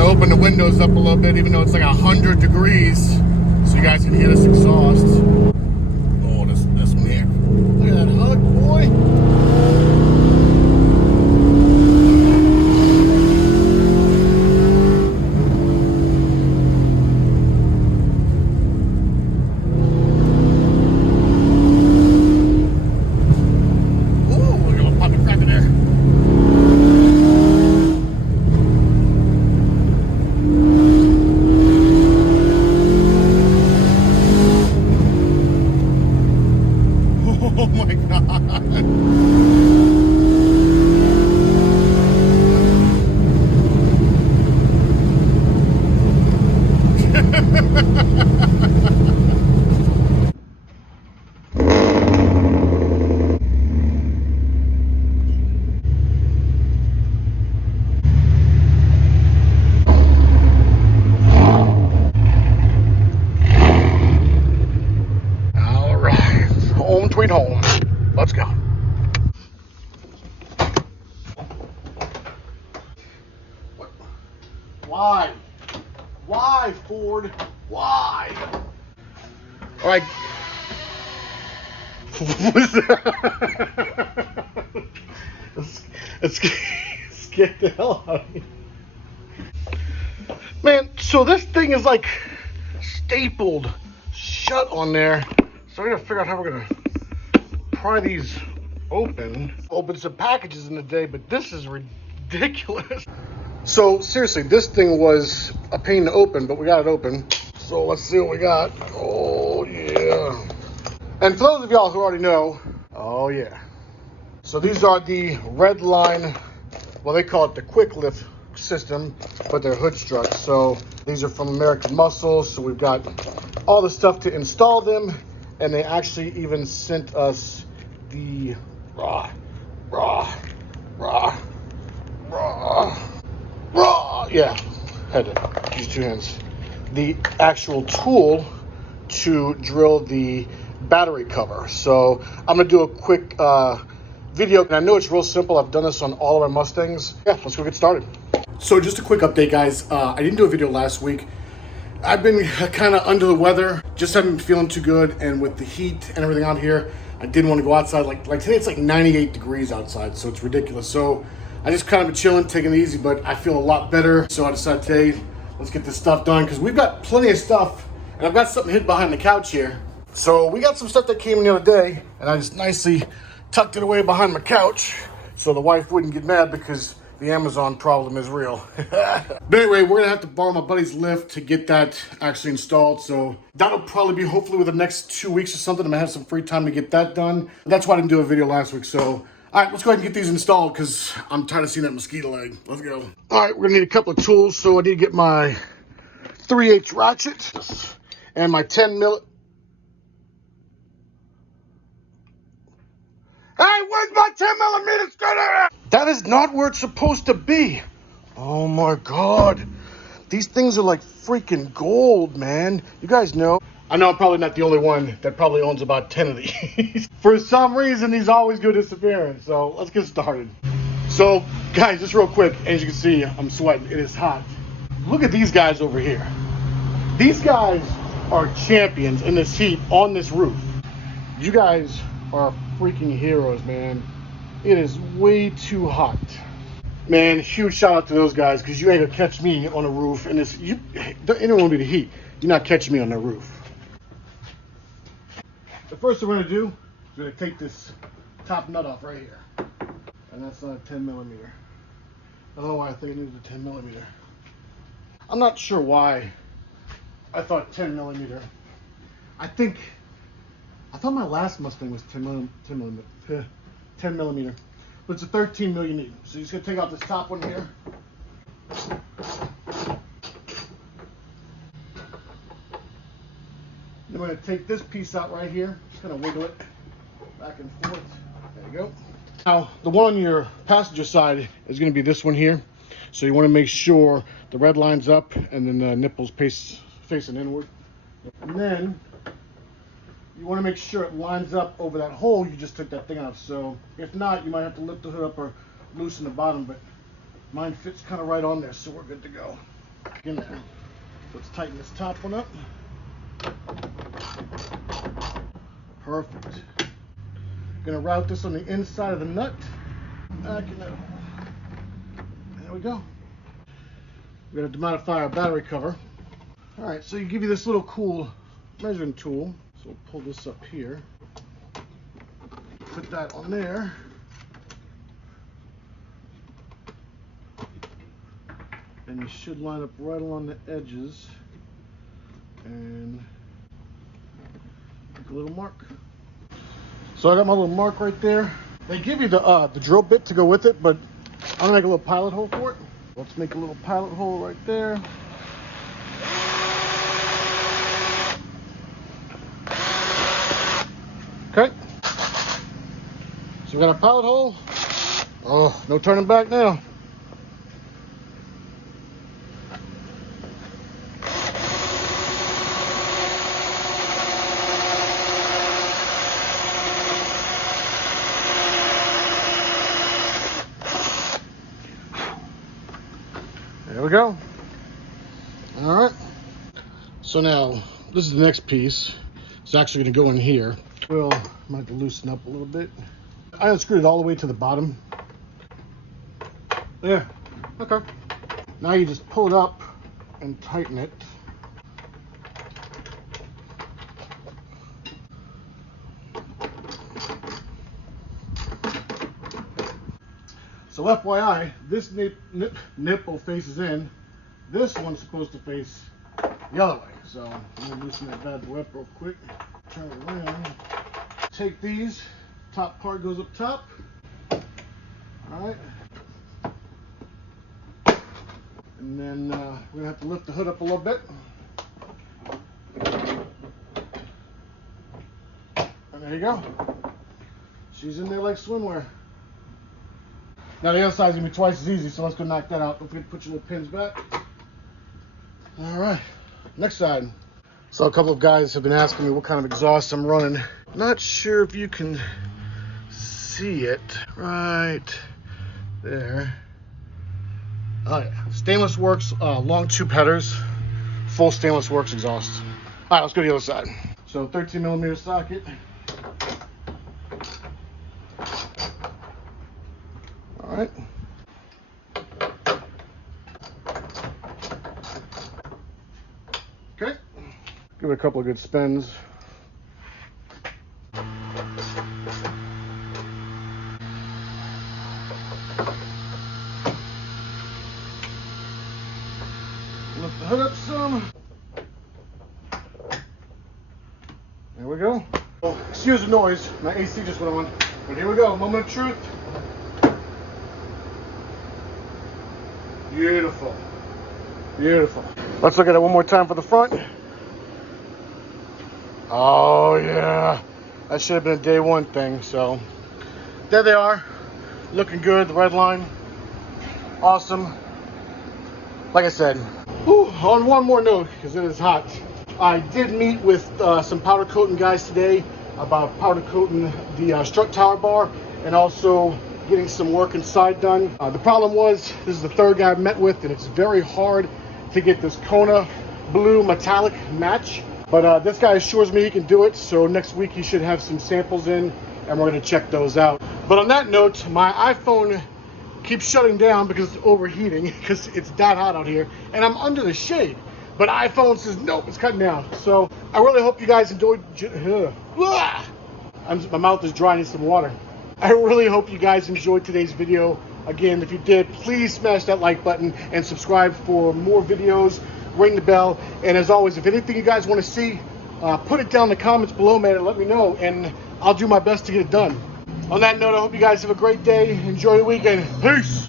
gonna open the windows up a little bit, even though it's like 100 degrees, so you guys can hear this exhaust. Oh, this one here. Look at that hug, boy. Oh my God. All right, home sweet home. Let's go. Why? Why, Ford? Why? All right. What is that? It scared the hell out of me. Man, so this thing is like stapled shut on there. So I gotta figure out how we're gonna pry these open. Open some packages in the day, but this is ridiculous. So seriously, this thing was a pain to open, but we got it open. So let's see what we got. Oh yeah. And for those of y'all who already know, oh yeah. So these are the Redline, well they call it the quick lift system, but they're hood struts. So these are from American Muscle. So we've got all the stuff to install them, and they actually even sent us the yeah, had to use two hands. The actual tool to drill the battery cover. So I'm gonna do a quick video, and I know it's real simple. I've done this on all of our Mustangs. Yeah, let's go get started. So just a quick update, guys. I didn't do a video last week. I've been kind of under the weather, just haven't been feeling too good, and with the heat and everything out here, I didn't want to go outside. Like today, it's like 98 degrees outside, so it's ridiculous. So I just kind of been chilling, taking it easy, but I feel a lot better. So I decided today, let's get this stuff done, because we've got plenty of stuff, and I've got something hid behind the couch here. So we got some stuff that came in the other day, and I just nicely tucked it away behind my couch so the wife wouldn't get mad, because the Amazon problem is real. But anyway, we're gonna have to borrow my buddy's lift to get that actually installed. So that'll probably be hopefully within the next 2 weeks or something. I'm gonna have some free time to get that done. That's why I didn't do a video last week. So, all right, let's go ahead and get these installed, because I'm tired of seeing that mosquito leg. Let's go. All right, we're gonna need a couple of tools. So I need to get my 3/8 ratchet and my 10 mil. Hey, where's my 10 millimeter stunner? That is not where it's supposed to be. Oh my God. These things are like freaking gold, man. You guys know. I know I'm probably not the only one that probably owns about 10 of these. For some reason, these always go disappearing. So let's get started. So guys, just real quick, as you can see, I'm sweating. It is hot. Look at these guys over here. These guys are champions in this heat on this roof. You guys are freaking heroes, man. It is way too hot. Man, huge shout out to those guys, because you ain't gonna catch me on a roof in this. Anyone will be the heat. You're not catching me on the roof. The first thing we're gonna do is we're gonna take this top nut off right here. And that's not a 10 millimeter. I don't know why I think it needed a 10 millimeter. I'm not sure why I thought 10 millimeter. I thought my last Mustang was 10 millimeter, but it's a 13 millimeter. So you're just gonna take out this top one here. Then we're gonna take this piece out right here. Just gonna wiggle it back and forth. There you go. Now, the one on your passenger side is gonna be this one here. So you wanna make sure the red line's up and then the nipples facing inward. And then you want to make sure it lines up over that hole you just took that thing out. So if not, you might have to lift the hood up or loosen the bottom, but mine fits kind of right on there, so we're good to go. in there. Let's tighten this top one up. Perfect. Gonna route this on the inside of the nut. Back in that hole. There we go. We're gonna demodify our battery cover. All right, so you give you this little cool measuring tool. So we'll pull this up here. Put that on there. And you should line up right along the edges and make a little mark. So I got my little mark right there. They give you the drill bit to go with it, but I'm gonna make a little pilot hole for it. Let's make a little pilot hole right there. Okay. So we got a pilot hole. Oh, no turning back now. There we go. All right. So now this is the next piece. It's actually going to go in here. Well, I might have to loosen up a little bit. I unscrewed it all the way to the bottom. Yeah. Okay. Now you just pull it up and tighten it. So FYI, this nipple faces in. This one's supposed to face the other way. So I'm gonna loosen that bad boy up real quick. Turn it around. Take these. Top part goes up top. All right. And then we're gonna have to lift the hood up a little bit. And there you go. She's in there like swimwear. Now the other side's gonna be twice as easy, so let's go knock that out. Don't forget to put your little pins back. All right, next side. So a couple of guys have been asking me what kind of exhaust I'm running. Not sure if you can see it right there. Oh yeah, Stainless Works long tube headers, full Stainless Works exhaust. All right, let's go to the other side. So 13mm socket. All right. Okay. Give it a couple of good spins. Lift the hood up some. There we go. Oh, excuse the noise. My AC just went on. But here we go. Moment of truth. Beautiful. Beautiful. Let's look at it one more time for the front. Oh yeah. That should have been a day one thing. So there they are. Looking good. The Redline. Awesome. Like I said, on one more note, because it is hot, I did meet with some powder coating guys today about powder coating the strut tower bar and also getting some work inside done. The problem was, this is the third guy I've met with, and it's very hard to get this Kona blue metallic match. But this guy assures me he can do it, so next week he should have some samples in, and we're gonna check those out. But on that note, my iPhone keeps shutting down because it's overheating, because it's that hot out here, and I'm under the shade. But iPhone says, nope, it's cutting down. So I really hope you guys enjoyed. My mouth is dry, I need some water. I really hope you guys enjoyed today's video. Again, if you did, please smash that like button and subscribe for more videos. Ring the bell. And as always, if anything you guys want to see, put it down in the comments below, man, and let me know. And I'll do my best to get it done. On that note, I hope you guys have a great day. Enjoy the weekend. Peace.